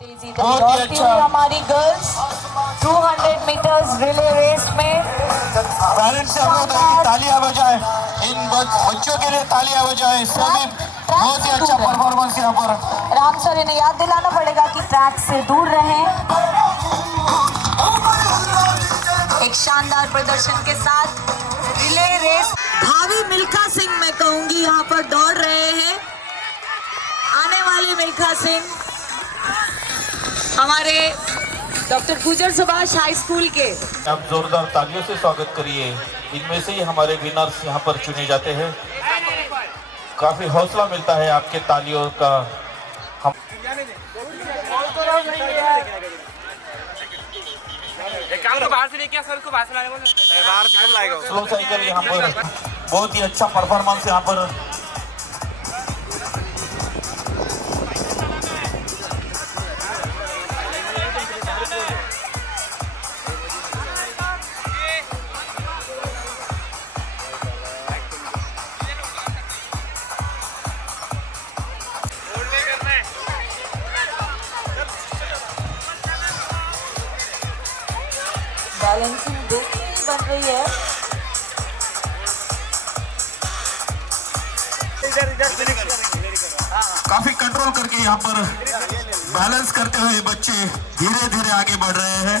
तेजी दौड़ती हुई हमारी गर्ल्स 200 मीटर्स रिले रेस में। पेरेंट्स से अनुरोध है कि तालियां बजाएं, इन बच्चों के लिए तालियां बजाएं। सभी बहुत ही अच्छा परफॉर्मेंस यहाँ पर। राम सर इन्हें याद दिलाना पड़ेगा कि ट्रैक से दूर रहें। एक शानदार प्रदर्शन के साथ रिले रेस भावी मिल्खा सिंह मैं कहूंगी यहाँ पर दौड़ रहे हैं। आने वाली मिल्खा सिंह हमारे डॉक्टर गुजर सुभाष हाई स्कूल के। आप जोरदार तालियों से स्वागत करिए। इनमें से ही हमारे विनर्स यहाँ पर चुने जाते हैं। काफी हौसला मिलता है आपके तालियों का। हम बाहर से लेके सर को बाहर से लाने बाहर से कब लाएगा स्लो साइकिल यहाँ पर बहुत ही अच्छा परफॉर्मेंस यहाँ पर। बैलेंसिंग देखने ही बन रही है। काफी कंट्रोल करके यहाँ पर बैलेंस करते हुए बच्चे धीरे धीरे आगे बढ़ रहे हैं।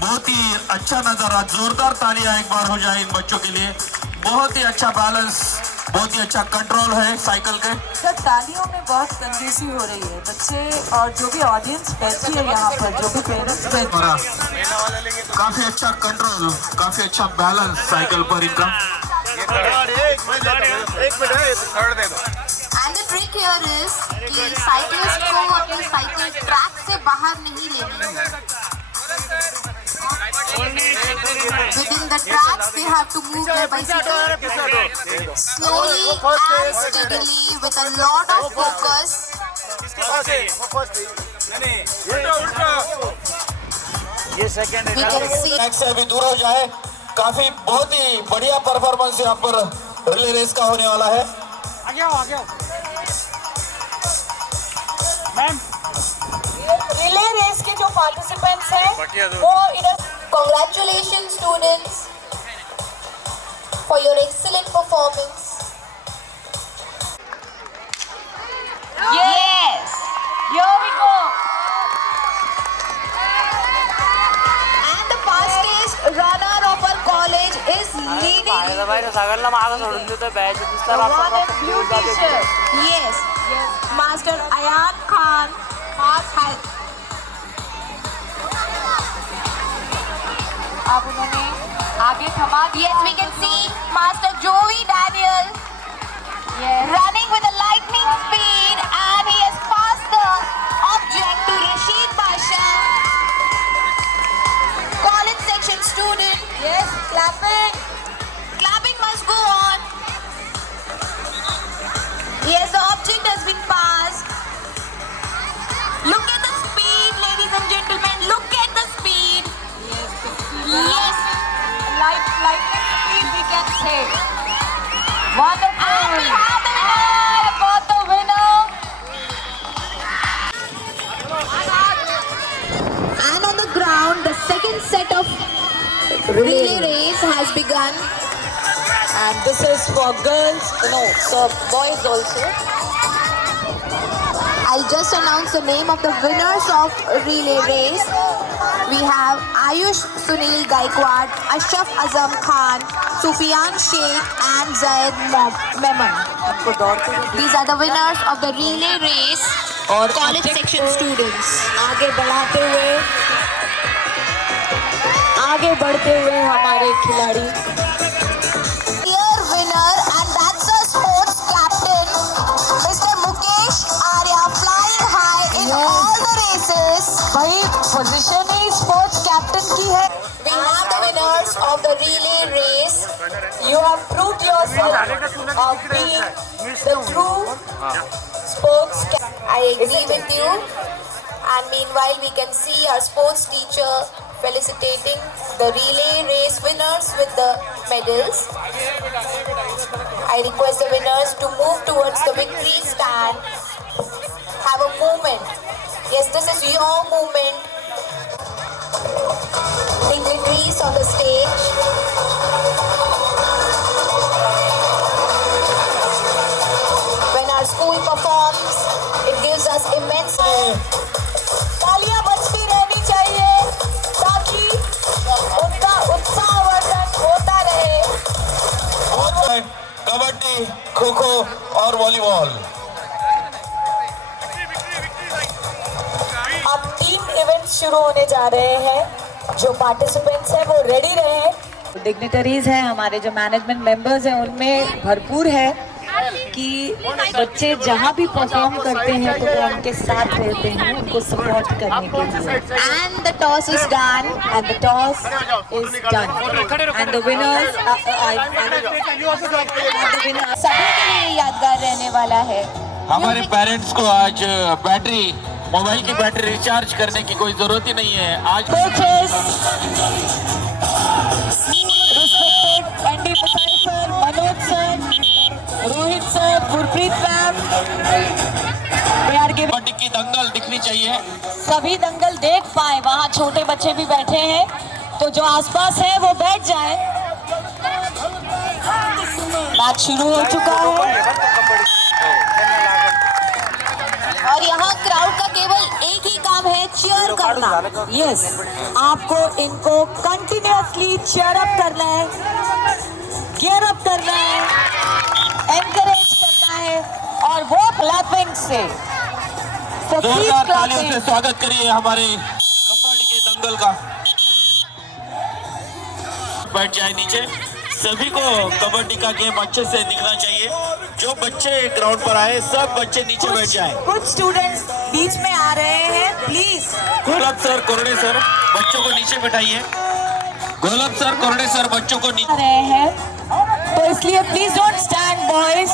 बहुत ही अच्छा नजारा। जोरदार तालियां एक बार हो जाए इन बच्चों के लिए। बहुत ही अच्छा बैलेंस, बहुत ही अच्छा कंट्रोल है साइकिल के। सर तालियों में बहुत कंजूसी हो रही है। बच्चे और जो भी ऑडियंस बैठी है यहाँ पर, जो भी पेरेंट्स बैठे, काफी अच्छा कंट्रोल, काफी अच्छा बैलेंस साइकिल पर इनका। And the trick here is कि साइकिलिस्ट को अपनी साइकिल ट्रैक से बाहर नहीं लेनी है। Within the tracks, they have to move their bicycle slowly and steadily with a lot of focus. ये second We can see track से अभी दूर हो जाए। काफी बहुत ही बढ़िया परफॉर्मेंस यहाँ पर रिले रेस का होने वाला है। आ गया मैम। रिले रेस के जो पार्टिसिपेंट्स हैं वो इधर। congratulations students for your excellent performance. Yes, here we go. And the fastest runner of our college is leading. सगळ्यांना मागं सोडून देतो बॅच दिसतात One in blue t-shirt. Yes, Master Ayan Khan. अब उन्होंने आगे थमा दिया। Yes, we can see Master Joey Daniel running with a lightning speed, and he has passed the object to Rashid Basha, college section student. Yes, clapping. Clapping must go on. Yes, the object has been passed. Look at the speed, ladies and gentlemen. Look at the speed. Yes. Lightning speed we can say. Wonderful. And we have the winner. I got the winner. And on the ground, the second set of relay race has begun. And this is for girls, no, so boys also. I'll just announce the name of the winners of relay race. We have Ayush Sunil Gaikwad, Ashraf Azam Khan, Sufyan Sheikh and Zaid Memon. These are the winners of the relay race और college section students. आगे बढ़ते हुए हमारे खिलाड़ी। Clear winner, and that's a sports captain, Mr. Mukesh Arya, flying high in all the races. भाई position ही sports captain की है। We have the winners of the relay race. You have proved yourself of being the true sports captain. I agree with you. And meanwhile, we can see our sports teacher felicitating the relay race winners with the medals. I request the winners to move towards the victory stand. Have a moment Yes, this is your movement. Dignitaries on the stage. When our school performs, it gives us immense. तालियां बजती रहनी चाहिए ताकि उनका उत्साहवर्धन होता रहे। कबड्डी, खो खो और वॉलीबॉल। अब 3 इवेंट्स शुरू होने जा रहे हैं। जो पार्टिसिपेंट्स हैं वो रेडी रहे। डिग्निटरीज हैं, हमारे जो मैनेजमेंट मेंबर्स हैं, उनमें भरपूर है कि बच्चे जहाँ भी परफॉर्म करते हैं तो वो उनके साथ रहते हैं, उनको सपोर्ट करने के लिए। And the toss is done. And the toss is done. And the winners, सभी के लिए यादगार रहने वाला है। हमारे पेरेंट्स को आज बैटरी, मोबाइल की बैटरी रिचार्ज करने की कोई जरूरत ही नहीं है। आज coaches, respected ND Mukai sir, Manoj sir, Rohit sir, Gurpreet ma'am, they are giving। Kabaddi की दंगल दिखनी चाहिए। सभी दंगल देख पाए, वहाँ छोटे बच्चे भी बैठे हैं, तो जो आसपास है वो बैठ जाए। मैच शुरू हो चुका है और यहाँ क्राउड का केवल एक ही काम है, चीयर करना। यस, आपको इनको कंटिन्यूअसली चीयर अप करना है, गियर अप करना है, एनकरेज करना है और वो क्लैपिंग से। So keep जोरदार तालियों clapping। से स्वागत करिए हमारे कबड्डी के दंगल का। बैठ जाए नीचे। सभी को कबड्डी का गेम अच्छे से दिखना चाहिए। जो बच्चे ग्राउंड पर आए, सब बच्चे नीचे बैठ जाएं। कुछ स्टूडेंट्स बीच में आ रहे हैं, प्लीज। गोलब सर, कोरडे सर, बच्चों को नीचे बैठाइए। गोलब सर, कोरडे सर, बच्चों को आ नीचे। रहे हैं, तो इसलिए प्लीज डोंट स्टैंड बॉयज।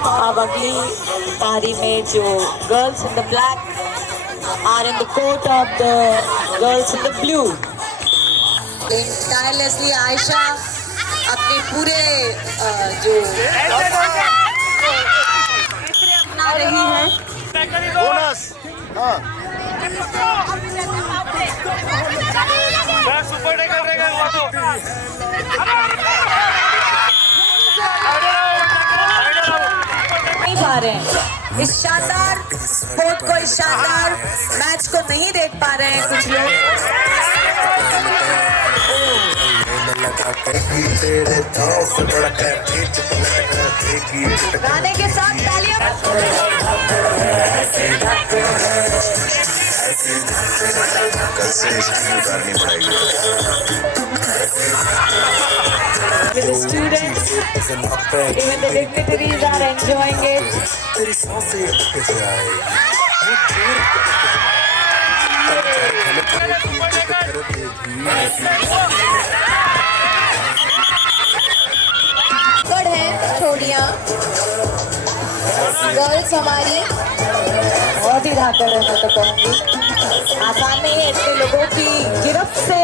अब अगली पारी में जो girls in the black are in the court of the girls in the blue. Tirelessly Ayesha अपने पूरे जो अपना रही है। सुपर टेकर रहेगा वो तो। नहीं पा रहे हैं इस शानदार स्पोर्ट को, इस शानदार मैच को नहीं देख पा रहे हैं कुछ लोग। गाने के साथ तालियां। With the students, even the dignitaries are enjoying it. गढ़ है छोड़ियाँ गर्ल्स हमारी। बहुत ही धाकर है, मैं तो कहूँगी आसान नहीं है इतने लोगों की गिरफ्त से।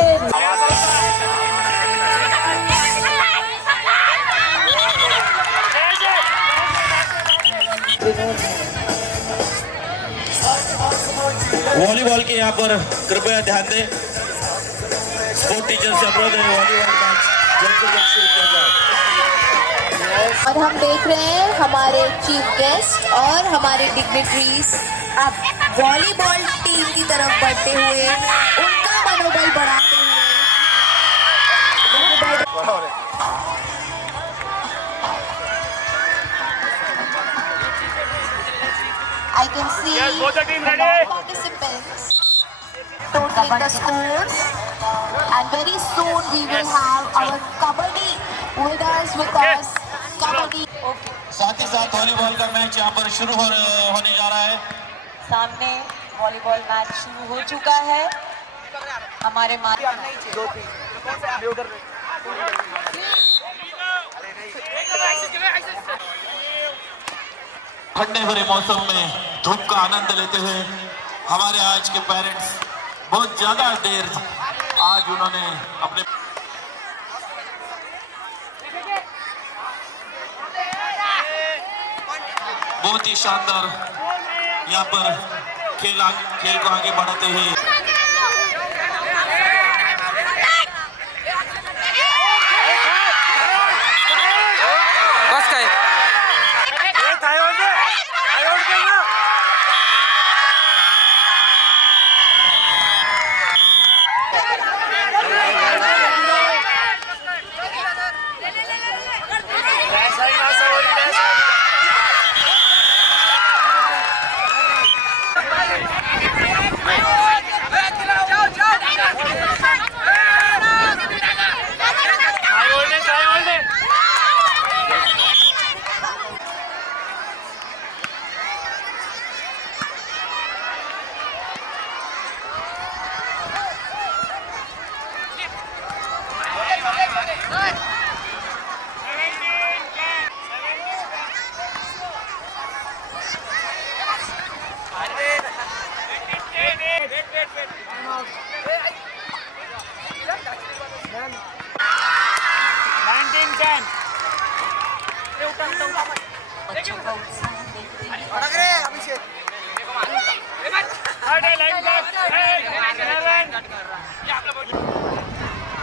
वॉलीबॉल के यहाँ पर कृपया ध्यान दें। स्पोर्ट टीचर से अनुरोध है, वॉलीबॉल मैच जल्द से जल्द शुरू किया जाए। और हम देख रहे हैं हमारे चीफ गेस्ट और हमारे डिग्निटरीज अब वॉलीबॉल टीम की तरफ बढ़ते हुए उनका मनोबल बढ़ाते हुए। I can see both the team ready. all participants totaling the scores, and very soon we will have our kabaddi winners with us. Kabaddi. साथ ही साथ वॉलीबॉल का मैच यहाँ पर शुरू होने जा रहा है। सामने वॉलीबॉल मैच शुरू हो चुका है। हमारे ठंडे भरे मौसम में धूप का आनंद लेते हुए हमारे आज के पेरेंट्स बहुत ज्यादा देर आज उन्होंने अपने बहुत ही शानदार यहाँ पर खेल को आगे बढ़ाते हुए बस काय बच्चों का उत्साह देखते हुए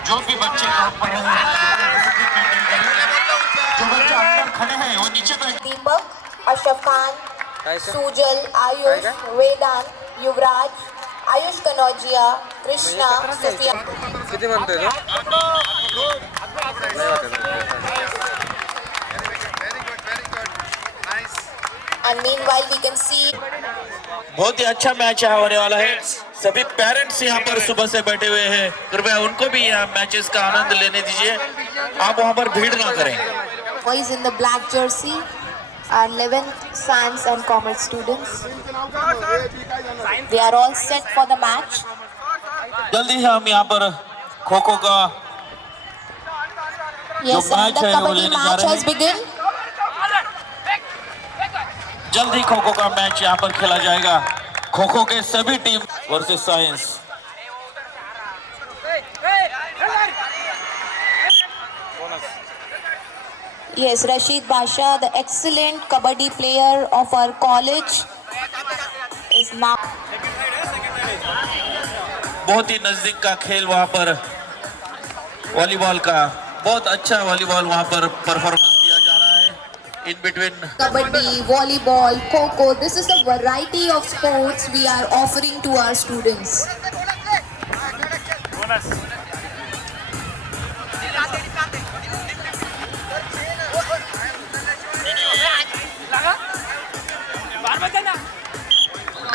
जो भी बच्चे ग्राउंड पर हैं जो बच्चे अंदर खड़े हैं वो नीचे बैठ Deepak, Ashraf Khan, Sujal, Ayush, Vedant, Yuvraj, Ayush Kanodia, Krishna, Sufyan. किती म्हणतोय And meanwhile we can see बहुत ही अच्छा मैच होने वाला है। सभी पेरेंट्स यहाँ पर सुबह से बैठे हुए हैं, कृपया उनको भी यहाँ मैचेस का आनंद लेने दीजिए। आप वहाँ पर भीड़ ना करें। boys in the black jersey are 11th science and commerce students. They are all set for the match. जल्दी से हम यहाँ पर खो खो का Yes, जो and मैच the है वो kabaddi लेने जा match रहे has हैं। begun. जल्दी खो खो का मैच यहाँ पर खेला जाएगा। खो खो के सभी team versus science. Yes, Rashid Basha, the excellent kabaddi player of our college, is now. बहुत ही नजदीक का खेल वहाँ पर वॉलीबॉल का बहुत अच्छा वॉलीबॉल वहाँ पर परफॉर्मेंस दिया जा रहा है in between Kabaddi, volleyball, kho-kho, this is the variety of sports we are offering to our students.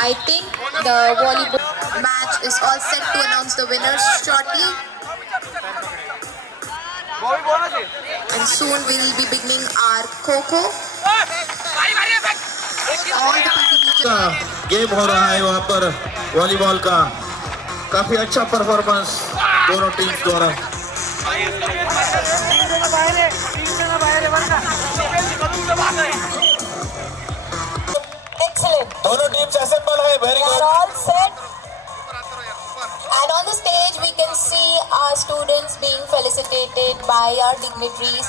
I think the volleyball match is all set to announce the winners shortly. And soon we will be beginning our kho-kho. All the PT का game हो रहा है वहाँ पर volleyball का काफी अच्छा performance दोनों टीम्स द्वारा। Excellent. दोनों टीम्स असेंबल है, very They are good. all set. And on the stage we can see our students being felicitated by our dignitaries.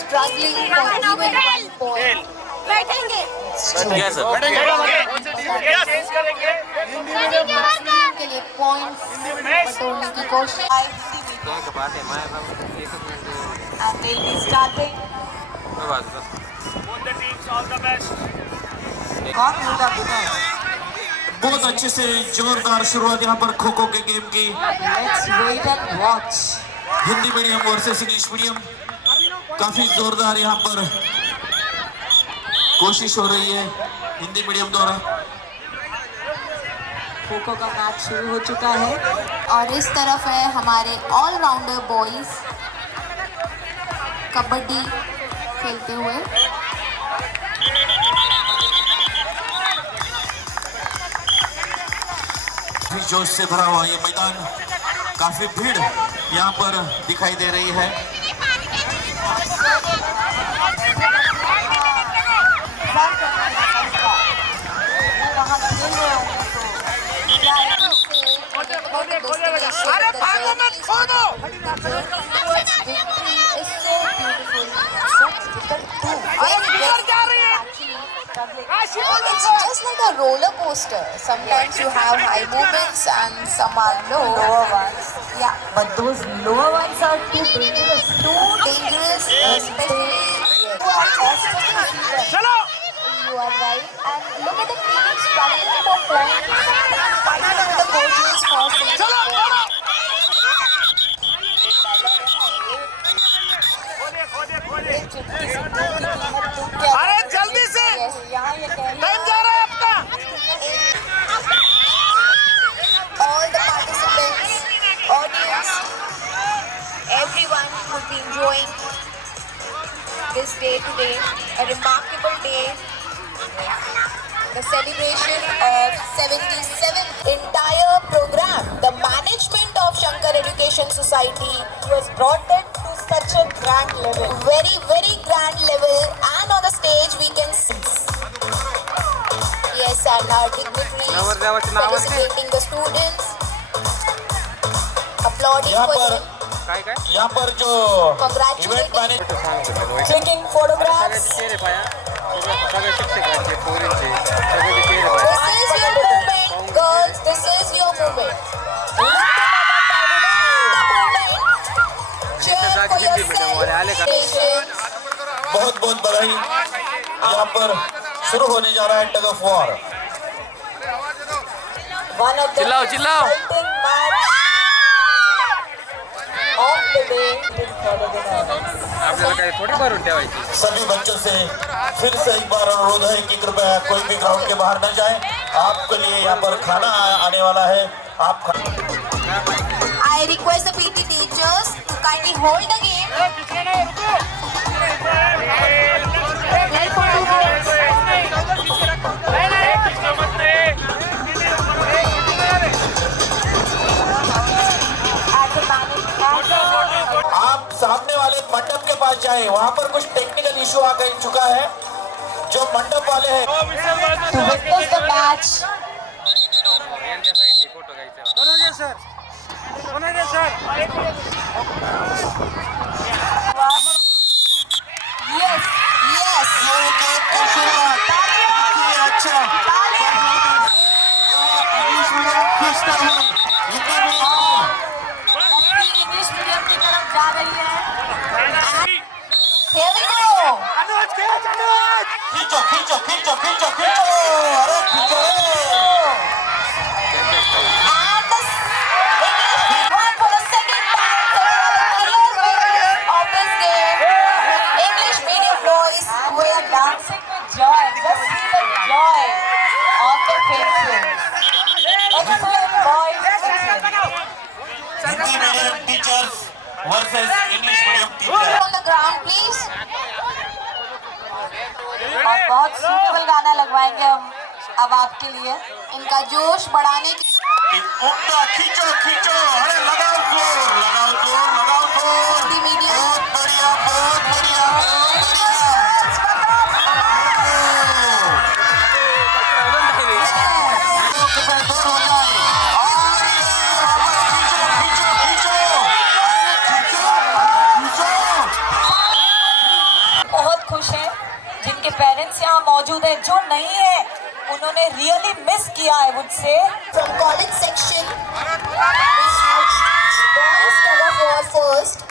Struggling for even 1 point. के लिए points बटोरने की कोशिश. And they'll be starting. बहुत अच्छे से जोरदार शुरुआत यहाँ पर खो खो के गेम की। Let's wait and watch. Hindi medium versus English medium काफी जोरदार यहाँ पर कोशिश हो रही है हिंदी मीडियम द्वारा। खो-खो का मैच शुरू हो चुका है। और इस तरफ है हमारे ऑलराउंडर बॉयज कबड्डी खेलते हुए। काफी जोश से भरा हुआ ये मैदान, काफी भीड़ यहाँ पर दिखाई दे रही है। अरे भागो मत, खोदो। Victory is so beautiful, so difficult too. It's just like a roller coaster. Sometimes you have high moments and some are lower ones. Yeah, But those lower ones are too dangerous. too dangerous, especially चलो you are right. And look at the team struggling for points, fighting with the coaches for चलो अरे जल्दी से यहाँ ये कह रही time जा रहा है आपका all the participants, audience, everyone would be enjoying this day today, a remarkable day, the celebration of 77th entire program. The management of Shankar Education Society was brought it to such a grand level. very, very grand level, and on the stage we can see. Yes, and our dignitaries felicitating the students, applauding यहाँ for पर them, काय काय यहाँ पर जो event congratulating. Manage Clicking photographs. चेहरे पाया सगळे शिक्षकांचे पोरींचे सगळे चेहरे पाया This is your moment, girls. This is your moment. Cheer for yourself. बहुत बहुत बधाई। यहाँ पर शुरू होने जा रहा है tug of war. One of the चिल्लाओ, चिल्लाओ। exciting match of the day. आपल्याला काही थोडी भरून ठेवायची सभी बच्चों से फिर से एक बार अनुरोध है कि कृपया कोई भी ग्राउंड के बाहर न जाए। आपके लिए यहाँ पर खाना आने वाला है। आप I request the PT teachers to kindly hold the game. Play for 2 minutes. At the management. आप सामने वाले मंडप के पास जाएं। वहाँ पर कुछ टेक्निकल इशू आ गई चुका है। जो मंडप वाले हैं To witness the match. यांच्या साईडने फोटो घ्यायचा बरोबर सर बरोबर सर Yes, yes. शुरुआत अच्छा लड़की इंग्लिश मीडियम की तरफ जा रही है। Here we go. अनुज खेच अनुज खींचो खींचो खींचो खींचो खींचो अरे खींचो And the English won for the second time. So we have the clear winner of this game. English medium boys We are dancing with joy. Just see the joy on their faces. Excellent boys. Excellent. Hindi medium teachers versus English medium teacher on the ground, please. और बहुत suitable गाना लगवाएंगे हम अब आपके लिए। इनका जोश बढ़ाने के उम्दा खींचो खींचो अरे लगाओ जोर लगाओ जोर लगाओ जोर हिंदी मीडियम बहुत बढ़िया बहुत बढ़िया बहुत बढ़िया बहुत खुश हैं जिनके पेरेंट्स यहाँ मौजूद हैं। जो नहीं है उन्होंने रियली मिस किया है मुझसे। from college section. Boys tug of war first.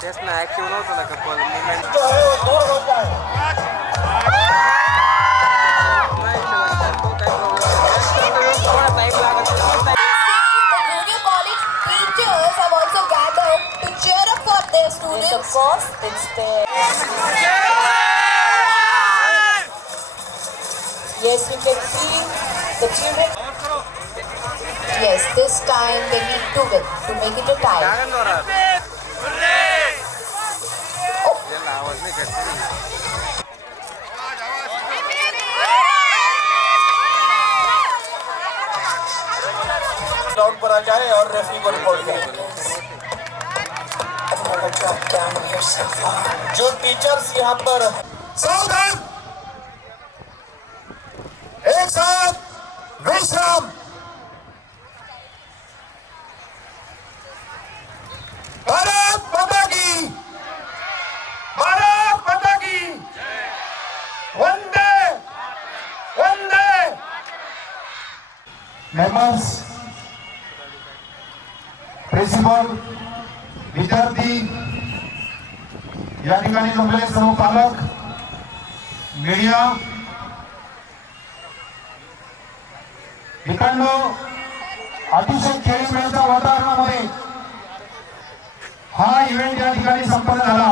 तेच ना ऍक्टिव्ह नव्हतं ना कपल मुवमेंट जो है वो दूर हो जाए थोडा टाइम लागत The junior college teachers have also gathered to cheer up for their Yes, of students. course, it's there. Yes, you can see the children. Yes, this time they need to win to make it a tie. कारण जोरात याला आवाज नाही करत ground पर आ जाए और referee को रिपोर्ट करें जो टीचर्स यहाँ पर सावधान एक साथ विश्राम मेंबर्स, प्रिन्सिपल, विद्यार्थी, या ठिकाणी जमले सर्व पालक, मीडिया, मित्रांनो, अतिशय खेळीमेळीच्या वातावरणामध्ये हा इव्हेंट या ठिकाणी संपन्न झाला.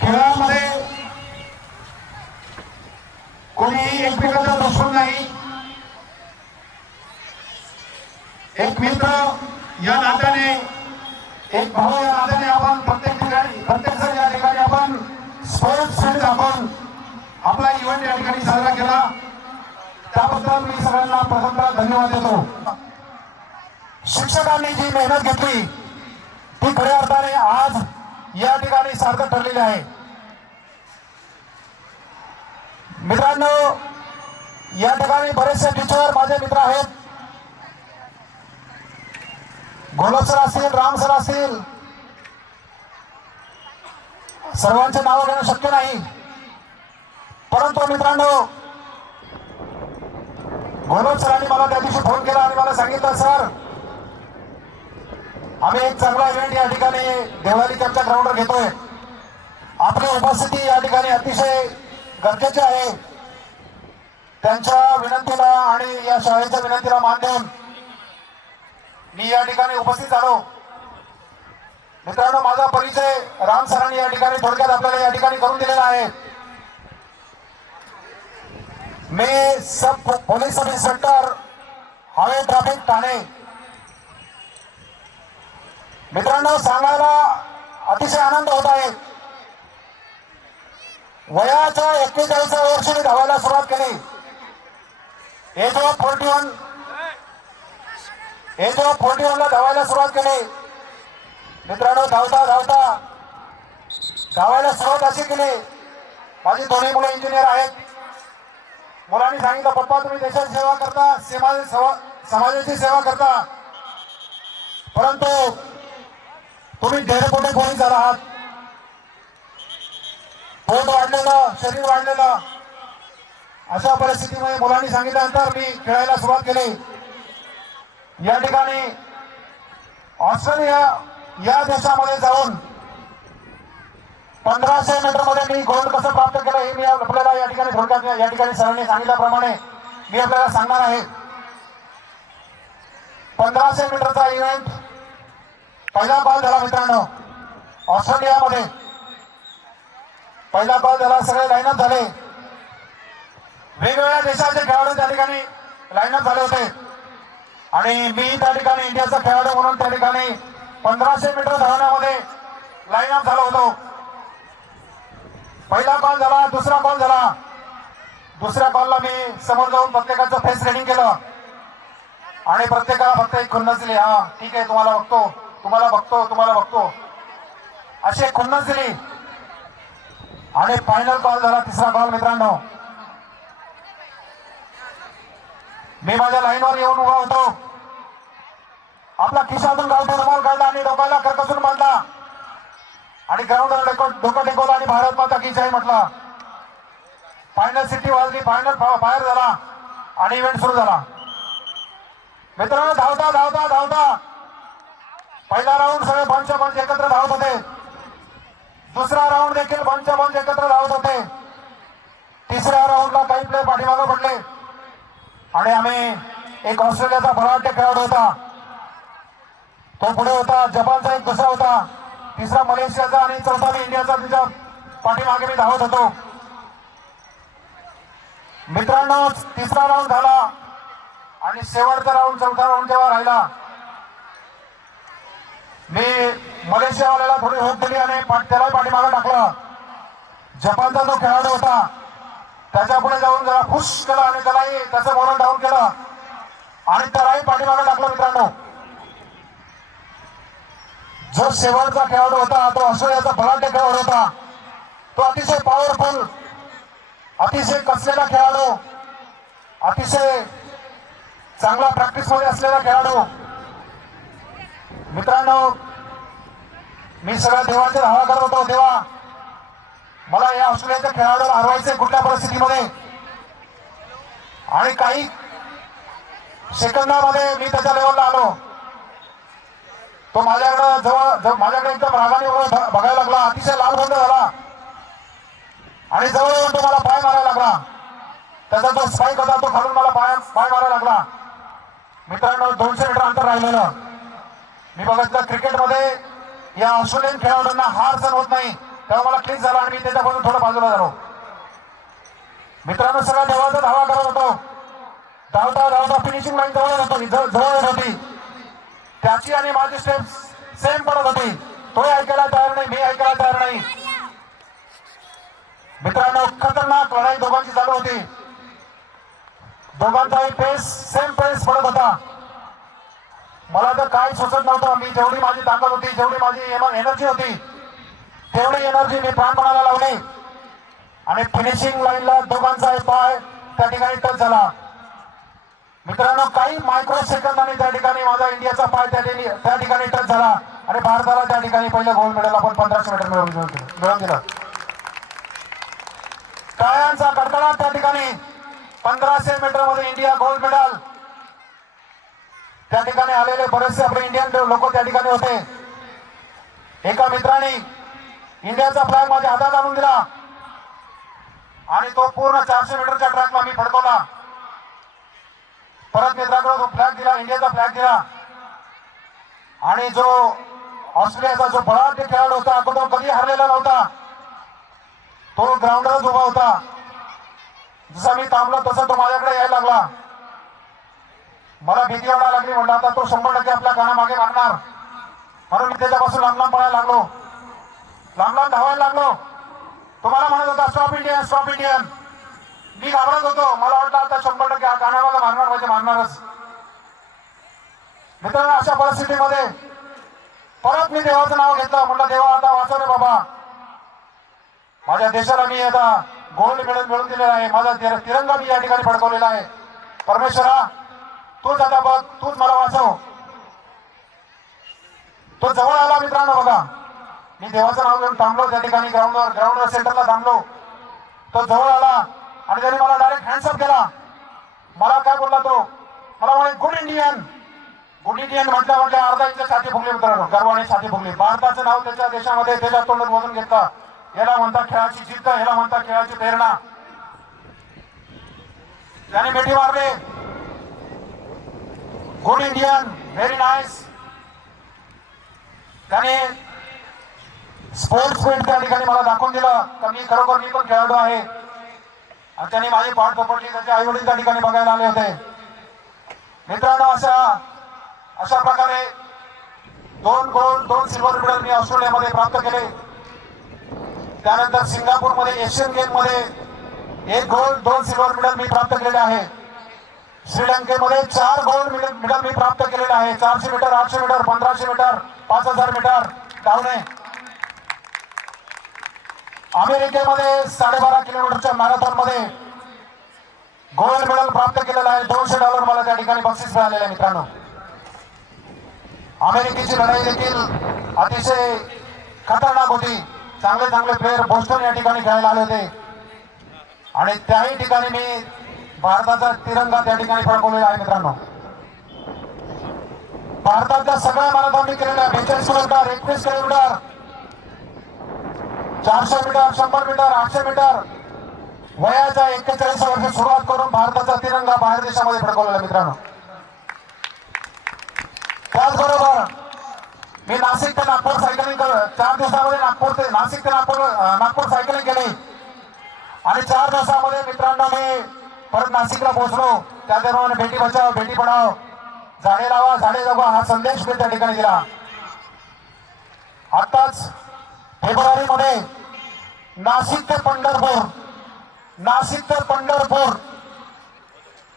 खेळामध्ये कोणीही एकमेकाचा दुश्मन नाही. एक मित्र या नात्याने, एक भाऊ या नात्याने आपण प्रत्येक जण या ठिकाणी आपण स्पोर्ट्स फील्ड आपण आपला इव्हेंट या ठिकाणी साजरा केला. त्याबद्दल मी सगळ्यांना प्रथमतः धन्यवाद देतो. शिक्षकांनी जी मेहनत घेतली ती खऱ्या अर्थाने आज या ठिकाणी सार्थक ठरलेली आहे. मित्रांनो, या ठिकाणी बरेचसे टीचर माझे मित्र आहेत. गोलब सर असतील, राम सर असतील, सर्वांचे नाव घेणं शक्य नाही. परंतु मित्रांनो, गोलब सरांनी मला त्या दिवशी फोन केला आणि मला सांगितलं, सर आम्ही एक चांगला इव्हेंट या ठिकाणी देवळाली कॅम्पच्या ग्राउंडवर घेतोय. आपली उपस्थिती या ठिकाणी अतिशय गरजेची आहे. त्यांच्या विनंतीला आणि या शाळेच्या विनंतीला मान देऊन मी या ठिकाणी उपस्थित झालो. मित्रांनो, माझा परिचय राम सरांनी या ठिकाणी थोडक्यात आपल्याला या ठिकाणी करून दिलेला आहे. मी सब police sub inspector highway traffic Thane. मित्रांनो, सांगायला अतिशय आनंद होत आहे. वयाच्या 41व्या वर्षी मी धावायला सुरुवात केली. एज ऑफ 41 ला धावायला सुरुवात केली. मित्रांनो, धावायला सुरुवात अशी केली. माझी दोन्ही मुलं इंजिनियर आहेत. मुलांनी सांगितलं, पप्पा तुम्ही देशाची सेवा करता, समाजाची सेवा करता, परंतु तुम्ही ढेरेपोटे पोलीस आहात. पोट वाढलेलं, शरीर वाढलेलं, अशा परिस्थितीमध्ये मुलांनी सांगितल्यानंतर मी खेळायला सुरुवात केली. या ठिकाणी ऑस्ट्रेलिया या देशामध्ये जाऊन 1500 मीटर मध्ये मी गोल्ड कसं प्राप्त केलं हे मी आपल्याला या ठिकाणी थोडक्यात या ठिकाणी सरांनी सांगितल्याप्रमाणे मी आपल्याला सांगणार आहे. 1500 मीटरचा इव्हेंट पहिला बॉल झाला. मित्रांनो, ऑस्ट्रेलियामध्ये पहिला बॉल झाला. सगळे लाईनअप झाले. वेगवेगळ्या देशाचे खेळाडू त्या ठिकाणी लाईनअप झाले होते आणि मी त्या ठिकाणी इंडियाचा खेळाडू म्हणून त्या ठिकाणी 1500 मीटर धावण्यामध्ये लाईनअप झालो होतो. पहिला बॉल झाला, दुसरा बॉल झाला. दुसऱ्या बॉलला मी समोर जाऊन प्रत्येकाचं फेस रेडिंग केलं आणि प्रत्येकाला फक्त एक खुन्नस दिली. हा ठीक आहे, तुम्हाला बघतो अशी एक खुन्नस दिली आणि फायनल बॉल झाला, तिसरा बॉल. मित्रांनो, मी माझ्या लाईनवर येऊन उभा होतो. आपला खिशातून गावठी रुमाल काढला आणि डोक्याला करकसून बांधला आणि ग्राउंडवर डोकं टेकवलं आणि भारत माता की जय म्हटलं. फायनल सिटी वाजली, फायनल बाहेर झाला आणि इव्हेंट सुरू झाला. मित्रांनो, धावता पहिला राऊंड सगळे बंच एकत्र धावत होते. दुसरा राऊंड देखील बंच एकत्र धावत होते. तिसऱ्या राऊंडला काही प्लेयर पाठीमागे पडले आणि आम्ही एक ऑस्ट्रेलियाचा भराटे खेळाडू होता, तो पुढे होता. जपानचा एक दुसरा होता, तिसरा मलेशियाचा आणि चौथा मी इंडियाचा. तिच्या पाठीमागे मी धावत होतो. मित्रांनो, तिसरा राऊंड झाला आणि शेवटचा राऊंड, चौथा राऊंड जेव्हा राहिला, मी मलेशियावाल्याला थोडी होप दिली आणि त्यालाही पाठीमागे टाकलं. जपानचा जो खेळाडू होता त्याच्या पुढे जाऊन जरा पुश केला आणि त्यालाही त्याचं मोरल डाऊन केलं आणि त्यालाही पाठीमागे टाकलं. मित्रांनो, जो शेवटचा खेळाडू होता तो ऑस्ट्रेलियाचा भलाटे खेळाडू होता. तो अतिशय पॉवरफुल, अतिशय कसलेला खेळाडू, अतिशय चांगला प्रॅक्टिस मध्ये असलेला खेळाडू. मित्रांनो, मी सगळ्या देवाचे धावा करत होतो. देवा, मला या ऑस्ट्रेलियाच्या खेळाडूला हरवायचे कुठल्या परिस्थितीमध्ये. आणि सेकंदामध्ये मी त्याच्या लेवलला आलो. तो माझ्याकडे माझ्याकडे एकदम रागाने बघायला लागला, अतिशय लालबंद झाला आणि जवळ येऊन तो मला पाय मारायला लागला. त्याचा जो स्पाईक होता तो खालून मला पाय मारायला लागला. मित्रांनो 200 मीटर अंतर राहिलेलं. मी बघितलं क्रिकेटमध्ये या ऑस्ट्रेलियन खेळाडूंना हार सहन होत नाही, तेव्हा मला क्लिक झाला आणि मी त्याच्यापासून थोडं बाजूला झालो. मित्रांनो सगळा देवाचा धावा करत होतो. धावता धावता फिनिशिंग लाईन जवळ येत होती. त्याची आणि माझी स्टेप सेम पडत होती. तोही ऐकायला तयार नाही, मी ऐकायला तयार नाही. मित्रांनो खतरनाक लढाई दोघांची चालू होती. दोघांचाही पेस सेम पेस पडत होता. मला तर काही सुचत नव्हतं. मी जेवढी माझी ताकद होती, जेवढी माझी एनर्जी होती, तेवढी एनर्जी मी प्राणपणाला लावली आणि फिनिशिंग लाईनला दोघांचा पाय त्या ठिकाणी टच झाला. मित्रांनो काही मायक्रो सेकंदाने त्या ठिकाणी माझा इंडियाचा पाय त्या ठिकाणी टच झाला आणि भारताला त्या ठिकाणी पहिलं गोल्ड मेडल आपण 1500 मीटर मिळवून दिलं. टाळ्यांचा कडकडाट त्या ठिकाणी. 1500 मीटर मध्ये इंडिया गोल्ड मेडल. त्या ठिकाणी आलेले बरेचसे आपले इंडियन लोक त्या ठिकाणी होते. एका मित्राने इंडियाचा फ्लॅग माझ्या हातात आणून दिला आणि तो पूर्ण 400 मीटरच्या ट्रॅकला मी फडकवला. परत मित्राकडे तो फ्लॅग दिला, इंडियाचा फ्लॅग दिला आणि जो ऑस्ट्रेलियाचा जो बलाढ्य खेळाडू होता, तो कधी हरलेला नव्हता, तो ग्राउंडवरच उभा होता. जसा मी थांबलो तसा तो माझ्याकडे यायला लागला. मला भीती वाटायला लागली. म्हणलं आता तो 100% आपल्या कानामागे मारणार, म्हणून मी त्याच्यापासून लांब लांब पळायला लागलो, लांब लांब धावायला लागलो. तुम्हाला म्हणत होता स्टॉप इंडियन, स्टॉप इंडियन. मी घाबरत होतो. मला वाटलं आता 100% कानामागे मारणार म्हणजे मारणारच. मित्रांनो अशा परिस्थितीमध्ये परत मी देवाचं नाव घेतलं. म्हटलं देवा आता वाचव रे बाबा, माझ्या देशाला मी आता गोल्ड मेडल मिळवून दिलेला आहे. माझा तिरंगा मी या ठिकाणी फडकवलेला आहे. परमेश्वरा तूच आता बघ, तूच मला वाचव. तो जवळ आला. मित्रांनो बघा, मी देवाचं नाव घेऊन थांबलो त्या ठिकाणी ग्राउंडवर सेंटरला थांबलो. तो जवळ आला आणि त्याने मला डायरेक्ट हँड्सअप केला. मला काय बोलला तो, मला म्हणे गुड इंडियन. गुड इंडियन म्हटल्या अर्धा इंच छाती फुगली. मित्रांनो गर्वाने छाती फुगली. भारताचं नाव त्याच्या देशामध्ये त्याच्या तोंडात बोलून घेतलं. याला म्हणता खेळाची जिद्द, याला म्हणता खेळाची प्रेरणा. त्याने मिठी मारले. Good Indian, very nice. त्याने स्पोर्ट्स स्पिरिट त्या ठिकाणी मला दाखवून दिलं की मी खरोखर मी पण खेळाडू आहे. आणि त्यांनी माझी पाठ थोपटली. त्याचे आई वडील त्या ठिकाणी बघायला आले होते. मित्रांनो अशा प्रकारे 2 गोल्ड 2 सिल्वर मेडल मी ऑस्ट्रेलियामध्ये प्राप्त केले. त्यानंतर सिंगापूरमध्ये एशियन गेम मध्ये 1 गोल्ड 2 सिल्वर मेडल मी प्राप्त केलेले आहे. श्रीलंकेमध्ये 4 गोल्ड मेडल मी प्राप्त केलेले आहे. 400 मीटर, 800 मीटर, 1500 मीटर, 5000 मीटर धावणे. अमेरिकेमध्ये 12.5 किलोमीटरच्या मॅरेथॉन मध्ये गोल्ड मेडल प्राप्त केलेलं आहे. $200 मला त्या ठिकाणी बक्षीस मिळालेलं आहे. मित्रांनो अमेरिकेची लढाई देखील अतिशय खतरनाक होती. चांगले प्लेयर बोस्टन या ठिकाणी खेळायला आले होते आणि त्याही ठिकाणी मी भारताचा तिरंगा त्या ठिकाणी फडकवलेला आहे. मित्रांनो भारताच्या सगळ्या मॅरेथॉन मी केलेल्या 42 kilometre, 21 kilometre, 400 metre, 100 metre, 800 metre, वयाच्या 41 वर्ष सुरुवात करून भारताचा तिरंगा बाहेर देशामध्ये फडकवलेला. मित्रांनो त्याचबरोबर मी नाशिक ते नागपूर सायकलिंग 4 दिवसामध्ये नाशिक ते नागपूर सायकलिंग केली आणि 4 दिवसामध्ये मित्रांनो मी परत नाशिकला पोहोचलो. त्याप्रमाणे बेटी बचाव बेटी पढाव, झाडे लावा झाडे जगवा हा संदेश मी त्या ठिकाणी दिला. आताच फेब्रुवारीमध्ये नाशिक ते पंढरपूर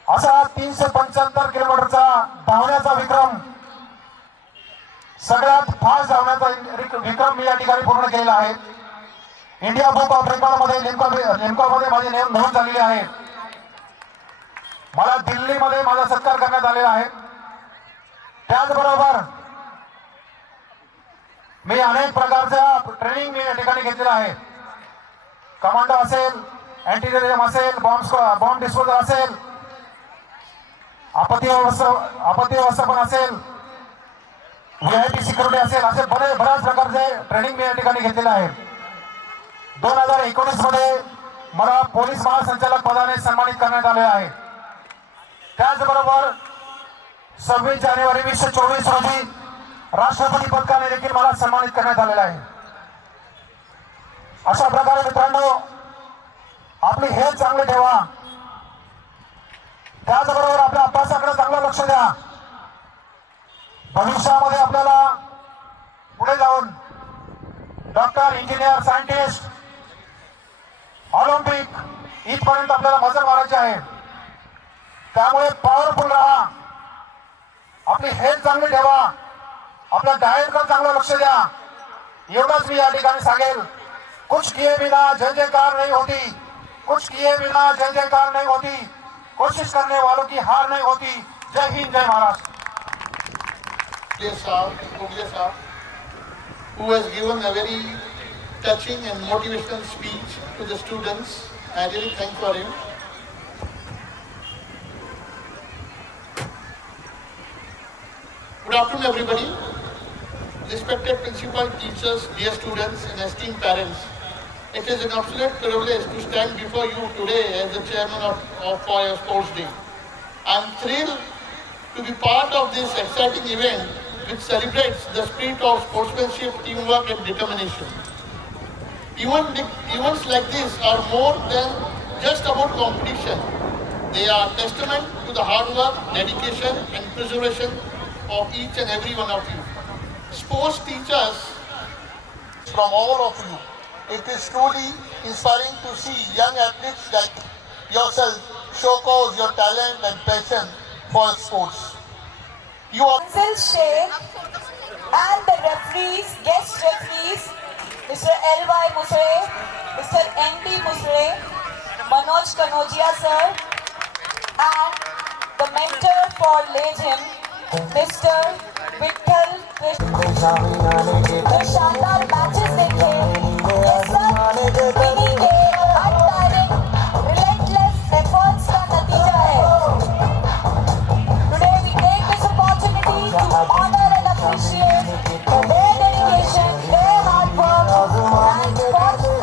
असा 375 किलोमीटरचा धावण्याचा विक्रम, सगळ्यात फास्ट धावण्याचा विक्रम मी या ठिकाणी पूर्ण केलेला आहे. इंडिया बुक ऑफ रेकॉर्ड मध्ये नेमकामध्ये माझी नोंद झालेली आहे. मला दिल्लीमध्ये माझा सत्कार करण्यात आलेला आहे. त्याचबरोबर मी अनेक प्रकारच्या ट्रेनिंग मी या ठिकाणी घेतलेला आहे. कमांडो असेल, अँटी टेररिझम असेल, बॉम्ब डिस्पोजल असेल, आपत्ती व्यवस्थापन असेल, VIP सिक्युरिटी असेल, असे बऱ्याच प्रकारचे ट्रेनिंग मी या ठिकाणी घेतलेलं आहे. 2019 मध्ये मला पोलीस महासंचालक पदाने सन्मानित करण्यात आले आहे. त्याचबरोबर 26 जानेवारी 2024 रोजी राष्ट्रपती पदकाने देखील मला सन्मानित करण्यात आलेला आहे. अशा प्रकारे मित्रांनो, आपली हेल्थ चांगली ठेवा, त्याचबरोबर आपल्या अभ्यासाकडे चांगलं लक्ष द्या. भविष्यामध्ये आपल्याला पुढे जाऊन डॉक्टर, इंजिनियर, सायंटिस्ट, ऑलिम्पिक इथपर्यंत आपल्याला मजल मारायची आहे. त्यामुळे पॉवरफुल राहा, आपली हेल्थ चांगली ठेवा, आपल्या डाएटकडे चांगलं लक्ष द्या. एवढंच मी या ठिकाणी सांगेल. कुछ किए बिना जय जयकार नहीं होती, कुछ किए बिना जय जयकार नहीं होती, कोशिश करने वालों की हार नहीं होती. जय हिंद, जय Maharashtra. Who has given a very touching and motivational speech to the students. I really thank for him. Good afternoon, everybody. Respected principal, teachers, dear students, and esteemed parents. It is an absolute privilege to stand before you today as the chairman of your Sports Day. I am thrilled to be part of this exciting event which celebrates the spirit of sportsmanship, teamwork, and determination. Events like this are more than just about competition. They are testament to the hard work, dedication, and preservation of each and every one of you. Sports teachers from all of you. It is truly inspiring to see young athletes like yourself showcase your talent and passion for sports. You are Council Sheikh and the referees, guest referees, Mr. L.Y. Musre, Mr. N.D. Musre, Manoj Kanodia sir, and the mentor for Legend, Mr. Vittal Krishna. जो शानदार matches देखे, ये सब इन्हीं के untiring, relentless efforts का नतीजा है. Today we take this opportunity to honor and appreciate their dedication, their hard work, and passion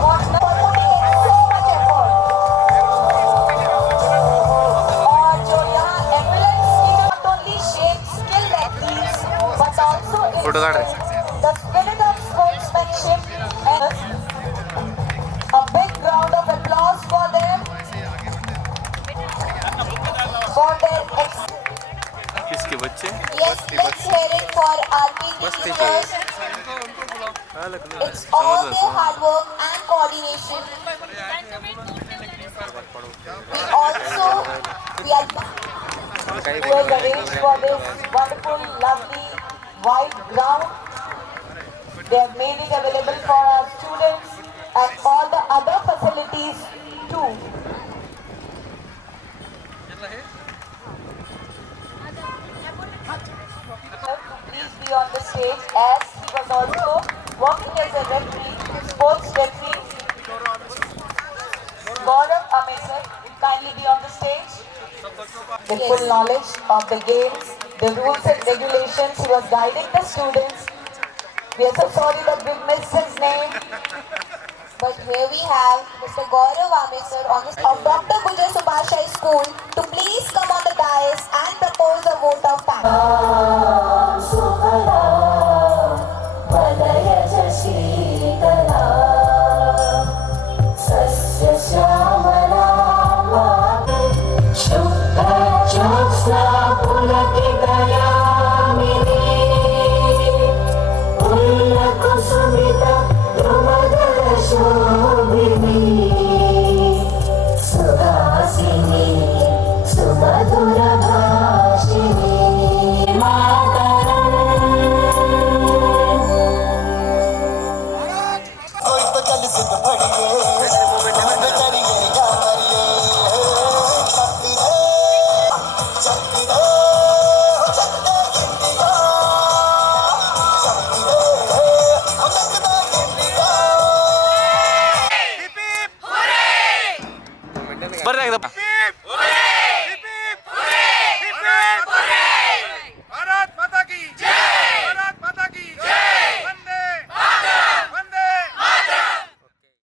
for putting in so much effort. और जो यहाँ ambulance की not only shape skilled athletes, but also the spirit of sportsmanship. And a big round of applause for them. For their किसके बच्चे? Yes, let's hear it for RPT teachers. It's all their hard work and coordination. We are who has arranged for this wonderful, lovely, wide ground. They have made it available for our students and all the other facilities too. To please be on the stage as he was also working as a referee, sports referee. Gaurav Amesar, kindly be on the stage. With full knowledge of the games, the rules and regulations, he was guiding the students. We are so sorry that we missed his name. But here we have Mr. Gaurav Amesar of Dr. Gujar Subhashai School to please come on the dais and propose a vote of thanks. बरं एकदा